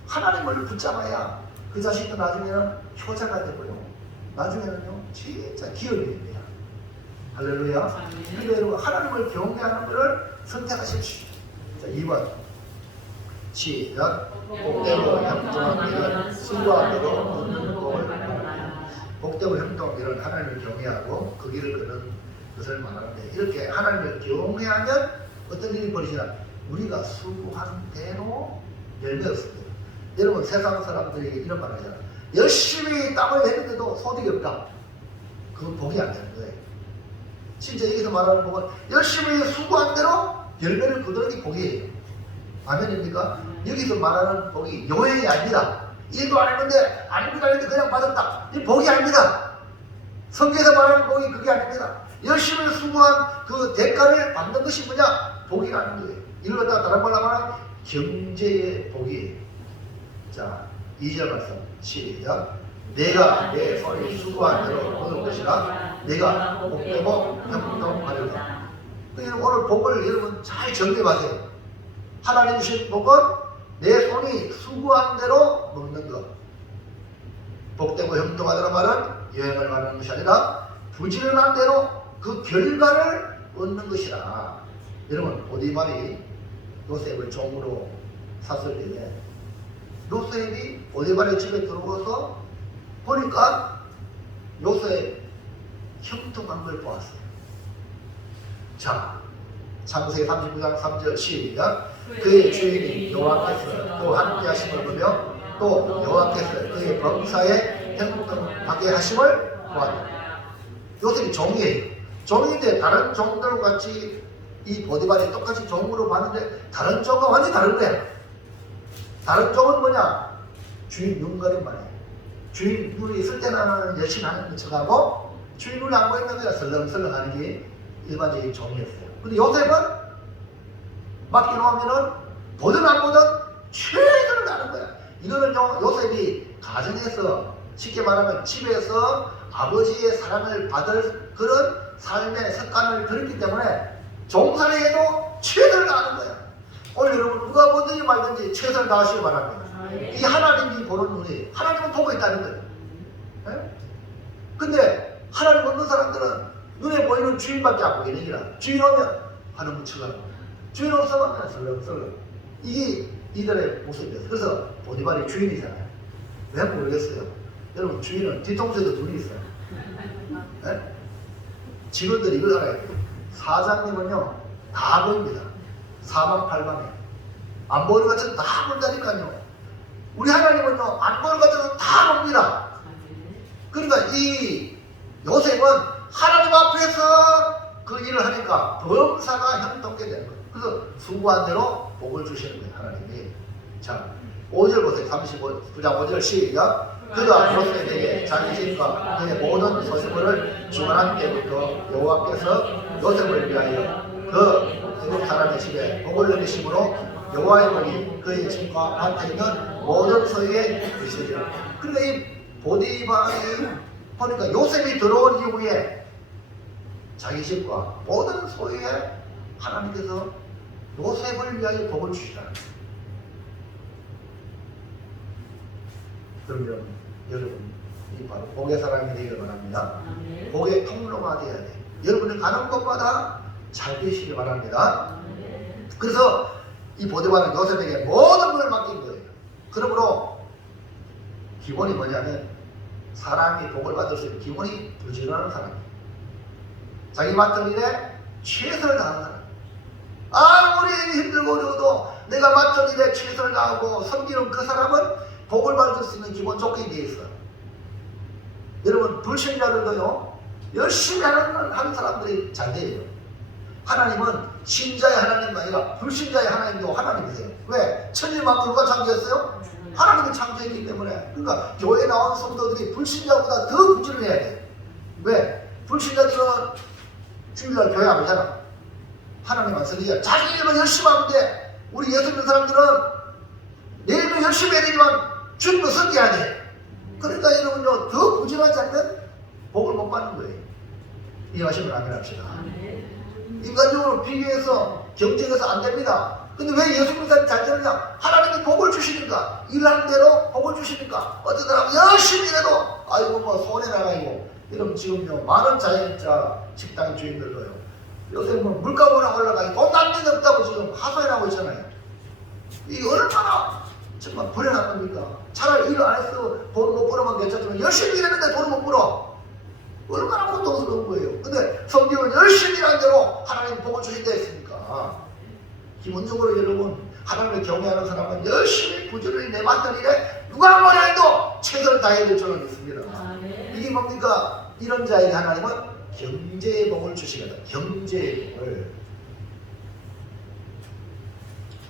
하나님을 붙잡아야 그 자식도 나중에는 효자가 되고요. 나중에는요 진짜 기업이 됩니다. 할렐루야. 그러니까 여러분 하나님을 경외하는 것을 선택하십시오. 자, 2번 시작. 복되고 형통하기를 수고하기로 얻는 복을 복되고 형통하기를 하나님을 경외하고 그 길을 걷는 것을 말하는데, 이렇게 하나님을 경외하면 어떤 일이 벌어지나? 우리가 수고한 대로 열매를 얻습니다. 여러분, 세상 사람들에게 이런 말 하잖아요. 열심히 땀을 내는데도 소득이 없다. 그건 복이 안 되는 거예요. 진짜 여기서 말하는 복은 열심히 수고한 대로 열매를 거두는 게 복이에요. 아멘입니까? 여기서 말하는 복이 요행이 아닙니다. 일도 안 했는데 아무것도 안 했는데 그냥 받았다. 이 복이 아닙니다. 성경에서 말하는 복이 그게 아닙니다. 열심히 수고한 그 대가를 받는 것이 뭐냐? 복이라는 거예요. 이걸 갖다가 다른 말로 말하면 경제의 복이에요. 자, 2절 말씀 시작. 내가 내 손이 수고한 대로 얻을 것이라 내가 복되고 형통하리라. 오늘 복을 여러분 잘 정립하세요. 하나님 주신 복은 내 손이 수고한 대로 먹는 것. 복되고 형통하다는 말은 여행을 말하는 것이 아니라 부지런한 대로 그 결과를 얻는 것이라. 여러분, 보디발이 요셉을 종으로 샀을 때에 요셉이 보디발의 집에 들어와서 보니까 요셉 형통한 걸 보았어요. 자, 창세기 39장 3절 시작. 그의 주인이 여호와께서 또 함께 하심을 보며 또 여호와께서 그의 범사에 형통하게 하심을 보았다. 요셉이 종이에요. 종인데 다른 종들과 같이 이 보디발이 똑같이 종으로 봤는데 다른 종과 완전히 다른 거야. 다른 종은 뭐냐? 주인 눈가림만 해. 주인 눈이 있을 때는 열심히 하는 척하고 주인 눈이 안 보이면 그냥 설렁설렁 하는 게 일반적인 종이었어요. 근데 요셉은 맡겨놓으면은 보든 안 보든 최선을 다하는 거야. 이거는요, 요셉이 가정에서 쉽게 말하면 집에서 아버지의 사랑을 받을 그런 삶의 습관을 들었기 때문에 종살이 해도 최선을 다하는 거야. 오늘 여러분 누가 뭐든지 말든지 최선을 다하시기 바랍니다. 이 하나님이 보는 눈이 하나님은 보고 있다는 거예요. 네? 근데 하나님 없는 사람들은 눈에 보이는 주인밖에 안 보이는 기라. 주인 오면 하는 무치가고 주인 없으면 그냥 설렁설렁. 이게 이들의 모습이었어요. 그래서 보디발이 주인이잖아요. 왜 모르겠어요. 여러분 주인은 뒤통수에도 눈이 있어요. 네? 직원들이 이걸 알아야 돼요. 사장님은요 다 보입니다. 사방팔방에 안 보이는 것처럼 다 본다니까요. 우리 하나님은요 안 보이는 것처럼 다 봅니다. 그러니까 이 요셉은 하나님 앞에서 그 일을 하니까 범사가 형통케 되는 거예요. 그래서 수고한 대로 복을 주시는 거예요. 하나님이. 자 5절 보세요. 35장 5절 시작. 그가 요셉에게 자기 집과 그의 모든 소유물을 주관한 때부터 여호와께서 요셉을 위하여 그 애굽 사람의 집에 복을 내리심으로 여호와의 복이 그의 집과 밭에 있는 모든 소유에 있으리라. 그러니까 이 보디발이 보니까 요셉이 들어온 이후에 자기 집과 모든 소유에 하나님께서 요셉을 위하여 복을 주시라는 거예요. 그러면 여러분 이 바로 복의 사람이 되기를 바랍니다. 복의 통로가 되어야 돼요. 여러분이 가는 곳마다 잘 되시길 바랍니다. 그래서 이 보디발은 요셉에게 모든 걸 맡긴 거예요. 그러므로 기본이 뭐냐면 사람이 복을 받을 수 있는 기본이 부지런한 사람이에요. 자기 맡은 일에 최선을 다하는 사람. 아무리 힘들고 어려워도 내가 맡은 일에 최선을 다하고 섬기는 그 사람은 복을 받을 수 있는 기본 조건이 되어 있어요. 여러분 불신자들도요 열심히 하는 사람들이 잘 돼요. 하나님은 신자의 하나님이 아니라 불신자의 하나님도 하나님이세요. 왜? 천지만물 누가 창조했어요? 하나님이 창조했기 때문에. 그러니까 교회에 나온 성도들이 불신자보다 더 부지런해야 돼. 왜? 불신자들은 주일날 교회 안 오잖아. 하나님만 섬기자. 자기 일만 열심히 하면 돼. 우리 예수 믿는 사람들은 내일도 열심히 해야 되지만 주님도 섬겨야 돼. 그러니까 여러분요 더 부지런하지 않으면 복을 못 받는 거예요. 이해하시면 아멘 합시다. 인간적으로 비교해서 경쟁해서 안 됩니다. 근데 왜 예수 믿는 사람이 잘 되느냐? 하나님이 복을 주시니까 일하는 대로 복을 주시니까 어떤 사람은 열심히 일해도 아이고 뭐 손해 나가고. 여러분 지금요 많은 자영업자 식당 주인들도요 요새 뭐 물가 워낙 올라가고 돈 남는 게 없다고 지금 하소연하고 있잖아요. 이게 얼마나 정말 불행한 겁니까? 차라리 일을 안 해서 돈 못 벌으면 괜찮지만 열심히 일했는데 돈을 못 벌어. 얼마나 고통스러운 거예요. 근데 성경은 열심히 일하는 대로 하나님 복을 주신다 했으니까 기본적으로 여러분 하나님을 경외하는 사람은 열심히 부지런히 내 맡은 일에 누가 뭐라 해도 최선을 다해야 될 줄은 믿습니다. 이게 뭡니까? 이런 자에게 하나님은 경제의 복을 주시거든. 경제의 복을.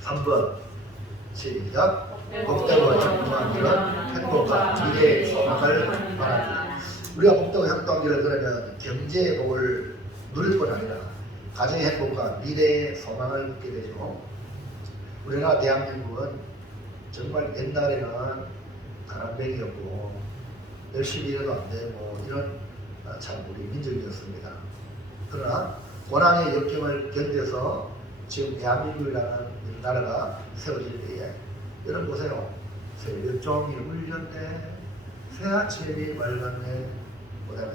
3번 시작. 복되고 형통하기를 행복과 미래의 소망을 바랍니다. 우리가 복되고 형통하기를 그러면 경제의 복을 누릴 뿐 아니라 가정의 행복과 미래의 소망을 얻게 되죠. 우리나라 대한민국은 정말 옛날에는 가난뱅이였고 열심히 일해도 안 되고 이런 참 우리 민족이었습니다. 그러나 고난의 역경을 견뎌서 지금 대한민국이라는 나라가 세워질 때에 여러분 보세요. 새벽종이 울렸네, 새아침이 맑았네. 그 다음에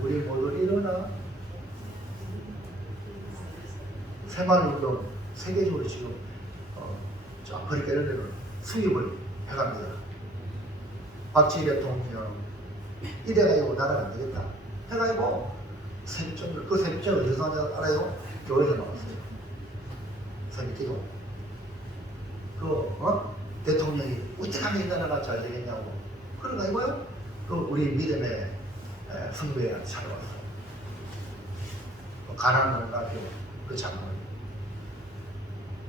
우리 모두 일어나. 새마을운동 세계적으로 지금 저 아프리카 이런 데는 수입을 해갑니다. 박지희 대통령 이래가지고 나라가 안 되겠다 해가지고 새벽종을, 그 새벽종을 어디서 하는지 알아요? 교회에서 나왔어요. 새벽기도. 대통령이 어떻게 하면 이 나라가 잘 되겠냐고. 그런가 이거요? 그 우리 믿음의 성도에 찾아왔어. 가난한 가표 그 장면.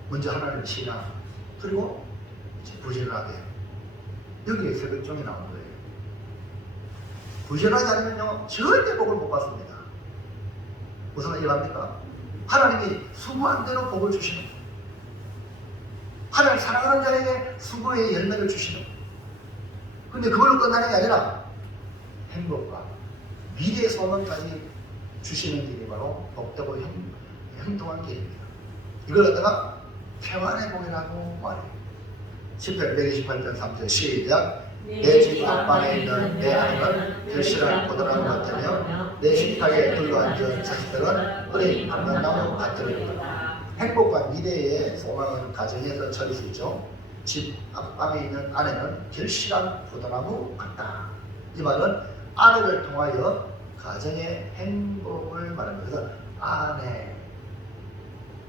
먼저 하나님을 신앙, 그리고 이제 부지런하게 여기에 새벽종이 나온 거예요. 부지런하지 않으면요 절대 복을 못 받습니다. 무슨 말 이해합니까? 하나님이 수고한 대로 복을 주시는 거예요. 하나님 사랑하는 자에게 수고의 열매를 주시는 거예요. 근데 그걸로 끝나는 게 아니라 행복과 미래의 소원까지 주시는 길이 바로 복되고 행동한 길입니다. 이걸 갖다가 평안의 복이라고 말해요. 10편 128편 3절 시작. 내 집 앞방에 있는 내 아내는 결실한 포도나무 같으며 내 식탁에 둘러앉은 자식들은 어린 감람나무 같으리라. 행복과 미래의 소망은 가정에서 찾을 수 있죠. 집 앞방에 있는 아내는 결실한 포도나무 같다. 이 말은 아내를 통하여 가정의 행복을 말합니다. 그래서 아내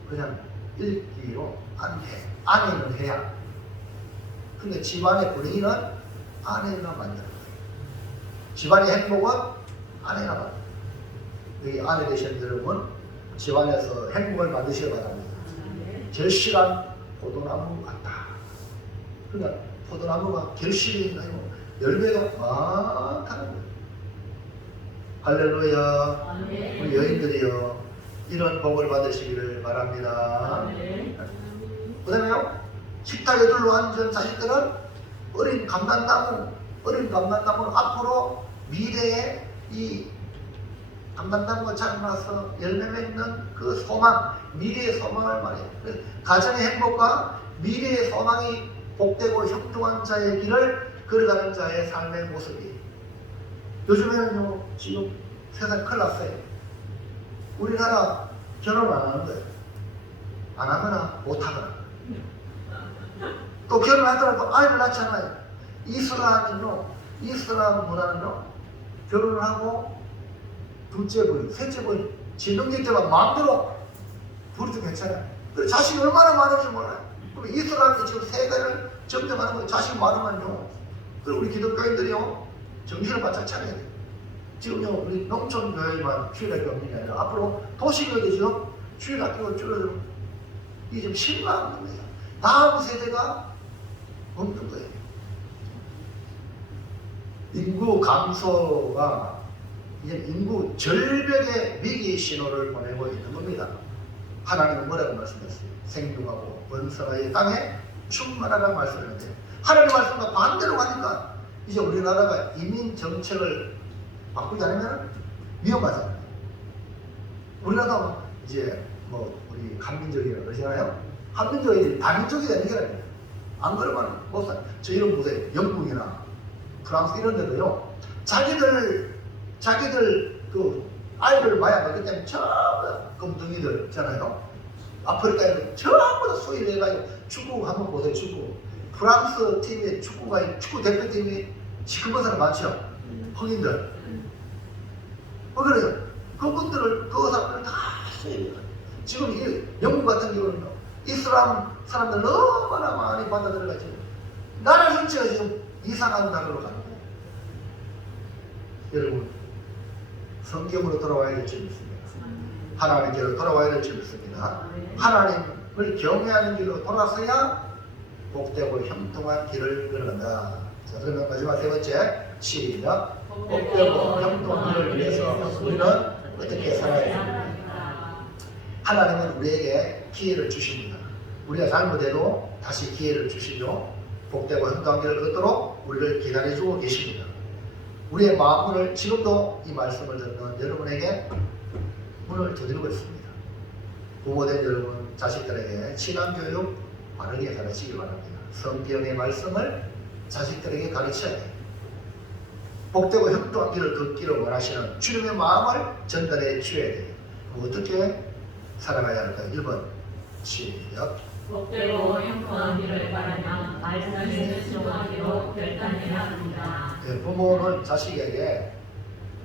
그냥 읽기로 아내는 해야. 근데 집안의 분위기는 아내가 만드는 거예요. 집안의 행복은 아내가 만드는 거예요. 여기 아내 되신 여러분 집안에서 행복을 만드시기 바랍니다. 결실한 포도나무 같다. 그러니까 포도나무가 결실이 아니고 열매가 많다는 거예요. 할렐루야. 우리 여인들이요 이런 복을 받으시기를 바랍니다. 그 다음에요 식탁에 둘러앉은 자식들은 어린 감람나무는 앞으로 미래에 이 감람나무가 자라나서 열매 맺는 그 소망, 미래의 소망을 말해요. 가정의 행복과 미래의 소망이 복되고 형통한 자의 길을 걸어가는 자의 삶의 모습이. 요즘에는요 지금 세상 큰일 났어요. 우리나라 결혼 안 하는 거예요. 안 하거나 못 하거나. 또 결혼하더라도 아이를 낳잖아요. 이슬람 문화는요 결혼을 하고 둘째 부인, 셋째 부인 지능기 때만 마음대로 부르도 괜찮아요. 그래 자식이 얼마나 많은지 몰라요. 그럼 이슬람이 지금 세대를 점령하는 거예요. 자식 많으면요. 그리고 우리 기독교인들이요 정신을 바짝 차려야 돼요. 지금요 우리 농촌교회만 주일학교 없는 게 아니라 앞으로 도시교회도 지금 주일학교가 줄어들고 이게 좀 심각한 겁니다. 다음 세대가 없는 거예요. 인구 감소가 이제 인구 절벽의 위기 신호를 보내고 있는 겁니다. 하나님은 뭐라고 말씀했어요? 생육하고 번성하여 땅에 충만하라는 말씀을 했는데 하나님 말씀과 반대로 가니까 이제 우리나라가 이민 정책을 바꾸지 않으면 위험하잖아요. 우리나라가 이제 뭐 우리 한민족이라고 그러잖아요. 한민족이 다민족이 되는 게 아니에요. 안 그러면 못 살아요. 저 이런 보세요. 영국이나 프랑스 이런 데도요. 자기들 그 아이를 많이 낳기 때문에 전부 다 금둥이들 있잖아요. 아프리카에도 전부 다 수입해가지고 축구 한번 보세요. 축구. 프랑스 팀의 축구 대표팀이 시커먼 사람 많죠. 흑인들. 그래요. 그분들을 그 사람들을 다 수입해요. 지금 이 영국 같은 경우는 이슬람 사람들 너무나 많이 받아들여가지고 나라 전체가 지금 이상한 나라로 가는 거예요. 여러분 성경으로 돌아와야 될 줄 믿습니다. 하나님께로 돌아와야 될 줄 믿습니다. 하나님을 경외하는 길로 돌아서야 복되고 형통한 길을 걸어간다. 자, 그러면 마지막 세 번째 시작. 복되고 형통한 길을 위해서 우리는 어떻게 살아야 합니까? 하나님은 우리에게 기회를 주십니다. 우리가 잘못해도 다시 기회를 주시죠. 복되고 형통한 길을 걷도록 우리를 기다려주고 계십니다. 우리의 마음을 지금도 이 말씀을 듣는 여러분에게 문을 두드리고 있습니다. 부모된 여러분 자식들에게 신앙교육 바르게 가르치기 바랍니다. 성경의 말씀을 자식들에게 가르쳐야 돼요. 복되고 형통한 길을 걷기를 원하시는 주님의 마음을 전달해 주셔야 돼요. 어떻게 살아가야 할까요? 1번 시작. 복되고 형통한 길을 바라며 말씀을 순종하기로 결단해야 합니다. 네, 부모는 자식에게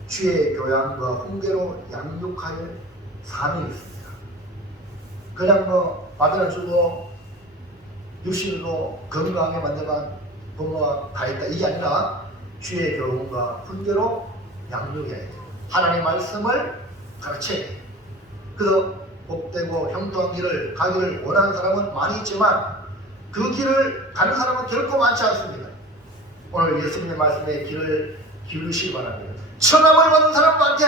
주의 교양과 훈계로 양육할 사명이 있습니다. 그냥 뭐 받아라 주고 육신으로 건강하게 만들만 부모가 가 있다 이게 아니라 주의 교훈과 훈계로 양육해야 돼요. 하나님의 말씀을 가르쳐야 돼요. 그래서 복되고 형통한 길을 가기를 원하는 사람은 많이 있지만 그 길을 가는 사람은 결코 많지 않습니다. 오늘 예수님의 말씀에 귀를 기울이시기 바랍니다. 청함을 받은 사람한테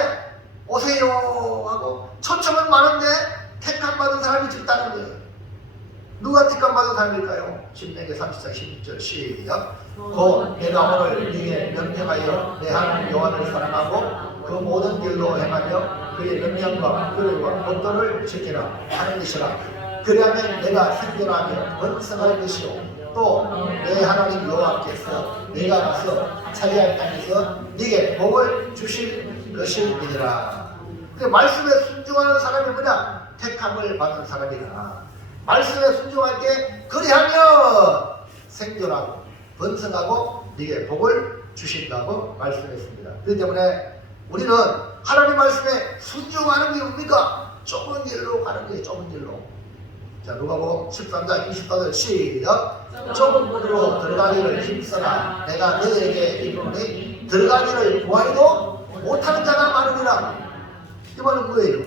오세요 하고 초청은 많은데 택함 받은 사람이 적다는 거예요. 누가 택함 받은 사람일까요? 신명기 30장 16절 시작. 곧 내가 오늘 네게 명령하여 내 하나님 여호와를 사랑하고 그 모든 길로 행하며 그의 명령과 규례와 법도를 지키라 하는 것이라. 그리하면 내가 생존하며 번성할 것이요 또 내 하나님 여호와께서 내가 가서 차지할 땅에서 네게 복을 주실 것이니라. 말씀에 순종하는 사람이 뭐냐? 택함을 받은 사람이다. 말씀에 순종할 때 그리하면 생존하고 번성하고 네게 복을 주신다고 말씀했습니다. 그렇기 때문에 우리는 하나님 말씀에 순종하는 게 뭡니까? 좁은 길로 가는 거예요. 좁은 길로. 자, 누가복음 13장 24절 시작. 좁은 문으로 들어가기를 힘써라. 내가 너희에게 이르노니 들어가기를 구하여도 못하는 자가 많으리라. 이 말은 뭐예요?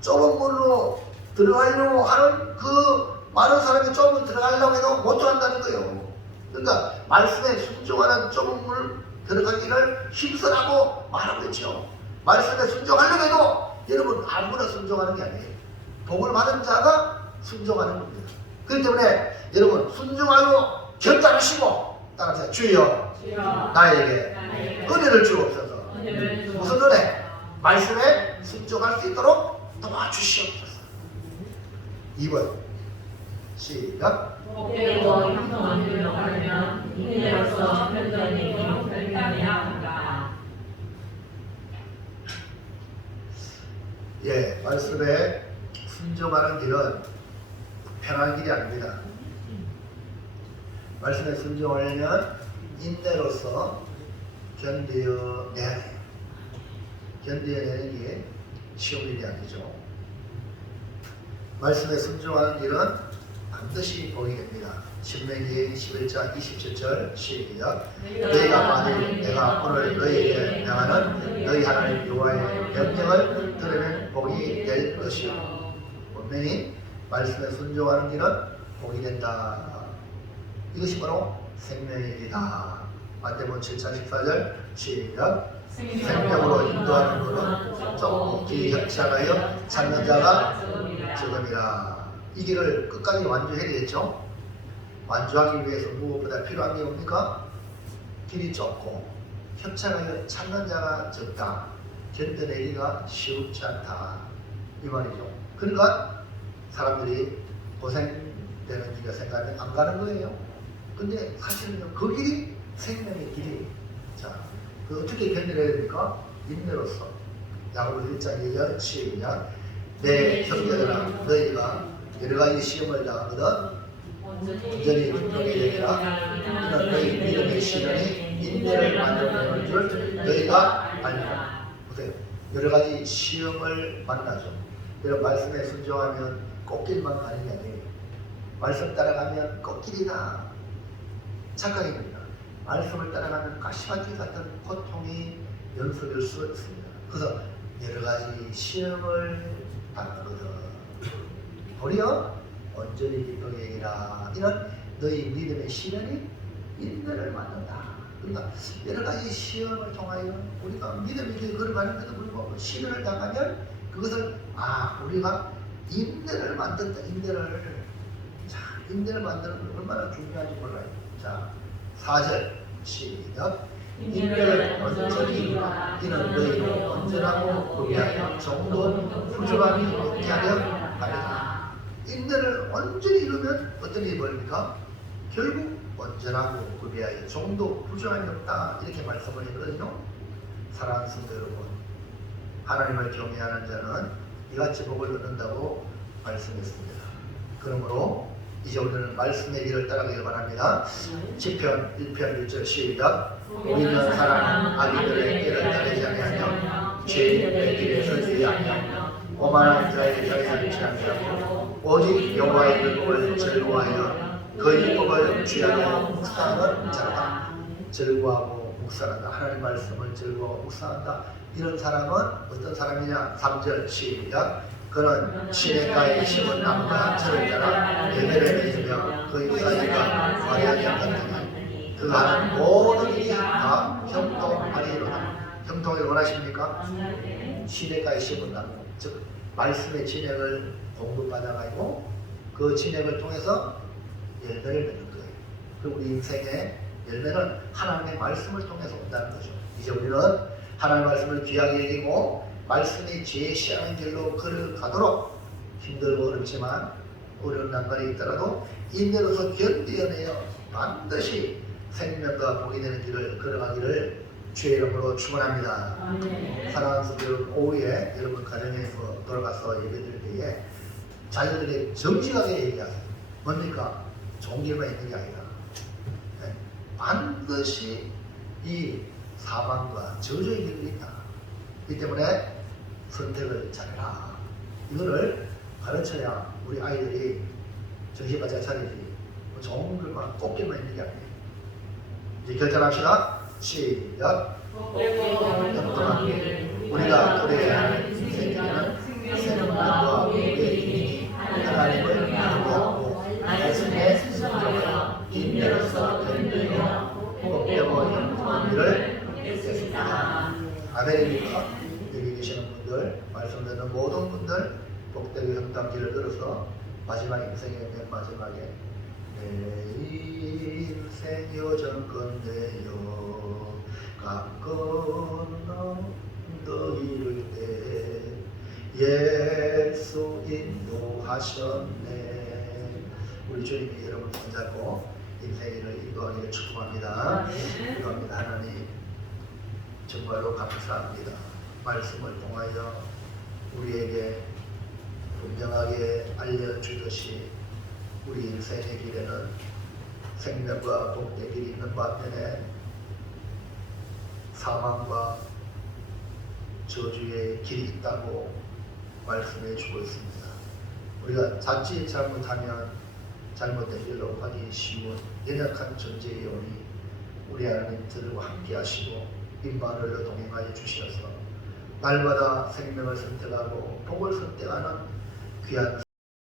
좁은 문으로 들어가려고 하는 그 많은 사람이 좁은 문 들어가려고 해도 못 들어간다는 거예요. 그러니까 말씀에 순종하는 좁은 문을 들어가기를 힘쓰라고 말하고 있죠. 말씀에 순종하려고 해도 여러분 아무나 순종하는 게 아니에요. 복을 받은 자가 순종하는 겁니다. 그렇기 때문에 여러분 순종하고 결단하시고 따라서 주여 나에게 은혜를 주옵소서. 무슨 은혜? 말씀에 순종할 수 있도록 도와주시옵소서. 2번 시작. 복되고 형통한 길로 가려면 인내로서 편전히 결단해야 한다. 예, 말씀에 순종하는 길은 편한 길이 아닙니다. 말씀에 순종하려면 인내로서 견뎌내야 돼요. 견뎌내는 게 쉬운 일이 아니죠. 말씀에 순종하는 길은 반드시 복이 됩니다. 신명기 11장 27절 시작. 너희가 만일 내가 오늘 너희에게 명하는 너희 하나님 여호와의 명령을 들으면 복이 될 것이요. 분명히 말씀에 순종하는 길은 복이 된다. 이것이 바로 생명의 길이다. 마태복음 7장 14절 시작. 생명으로 인도하는 것은 좁고 길이 협착하여 찾는 자가 적음이라. 이 길을 끝까지 완주해야 되겠죠. 완주하기 위해서 무엇보다 필요한 게 뭡니까? 길이 좁고 협착하여 찾는 자가 적다. 견뎌내기가 쉽지 않다. 이 말이죠. 그러니까 사람들이 고생되는 길을 생각하면 안 가는 거예요. 근데 사실은 그 길이 생명의 길이. 자, 그 어떻게 견뎌내야 됩니까? 인내로서. 야고보 1장 2절 시작. 내 형제들아 너희가 여러 가지 시험을 당하거든 온전히 기쁘게 여기라. 이는 너희 믿음의 시련이 인내를 만들어내는 줄 너희가 알리라. 보세요. 여러 가지 시험을 만나죠. 여러분 말씀에 순종하면 꽃길만 가는 게 아니에요. 말씀 따라가면 꽃길이다. 착각입니다. 말씀을 따라가면 가시밭길 같은 고통이 연속일 수 있습니다. 그래서 여러 가지 시험을 당하거든 도리어 온전히 기쁘게 여기라. 이는 너희 믿음의 시련이 인내를 만든다. 그러니까 여러 가지 시험을 통하여 우리가 믿음의 길을 걸어가는데도 불구하고 시련을 당하면 그것을 우리가 인내를 만든다. 인내를 만드는 건 얼마나 중요한지 몰라요. 자, 4절 시작. 인내를 온전히 이루라. 이는 너희로 온전하고 구비하여 정도 부족함이 없게 하려 하리라. 인내를 온전히 이루면 어떤 일이 벌입니까? 결국 온전하고 구비하여 정도 부족함이 없다. 이렇게 말씀을 했거든요. 사랑하는 성도 여러분, 하나님을 경외하는 자는 이같이 복을 얻는다고 말씀했습니다. 그러므로 이제 우리는 말씀의 길을 따라가길 바랍니다. 시편 1편 1절 시작. 믿는 사람은 아기들의 길을 따르지 아니하며 죄인의 길에 서지 아니하며 오만한 자의 자리에 앉지 아니하고 오직 여호와의 율법을 즐거워하여 그 율법을 취하여 묵상하는 자다. 즐거워하고 묵상한다. 하나님 말씀을 즐거워하고 묵상한다. 이런 사람은 어떤 사람이냐? 3절 시작. 그는 시냇가에 심은 나무가 저를 따라 열매를 맺으며 그 잎사귀가 화려하게 같으니 하는 모든 일이 다 형통하리로다. 형통을 원하십니까? 시대가의 시문다. 즉 말씀의 진행을 공급받아가지고 그 진행을 통해서 열매를 맺는 거예요. 그리고 우리 인생의 열매는 하나님의 말씀을 통해서 온다는 거죠. 이제 우리는 하나님의 말씀을 귀하게 여기고 말씀이 제시하는 길로 걸어가도록 힘들고 어렵지만 어려운 난관이 있더라도 인내로서 견디어내어 반드시 생명과 복이 되는 길을 걸어가기를 주의 이름으로 축원합니다. 사랑하는 성도 여러분, 오후에 여러분 가정에서 돌아가서 예배드릴 때에 자녀들에게 정직하게 얘기하세요. 뭡니까? 좋은 길만 있는 게 아니라 반드시 이 사망과 저주의 길이 있다. 이 때문에 선택을 잘해라. 이거를 가르쳐야 우리 아이들이 정신을 잘 차리지. 좋은 글만 꽃길만 있는 게 아니에요. 이제 결단합시다. 시작. 영통한 길. 우리가 그래야 하는 인생에는 생명과 복의 길이 하나님을 믿고 말씀에 순종하여 인내로서 견디며 복되고 형통한 길을 맺겠습니다. 아멘입니까? 여기 계시는 분들, 말씀 듣는 모든 분들 복되고 형통한 길을 걸어서 마지막 인생의 맨 마지막에 내 인생 여정 건네요 가끔 너희를 때 예수 인도하셨네. 우리 주님이 여러분을 손잡고 인생을 인도하기를 축복합니다. 기도합니다. 하나님 정말로 감사합니다. 말씀을 통하여 우리에게 분명하게 알려주듯이 우리 인생의 길에는 생명과 복된 길이 있는 반면에 사망과 저주의 길이 있다고 말씀해 주고 있습니다. 우리가 자칫 잘못하면 잘못된 길로 가기 쉬운 연약한 존재의 영이 우리 하나님들과 함께 하시고 임마누엘로 동행하여 주셔서 날마다 생명을 선택하고 복을 선택하는 귀한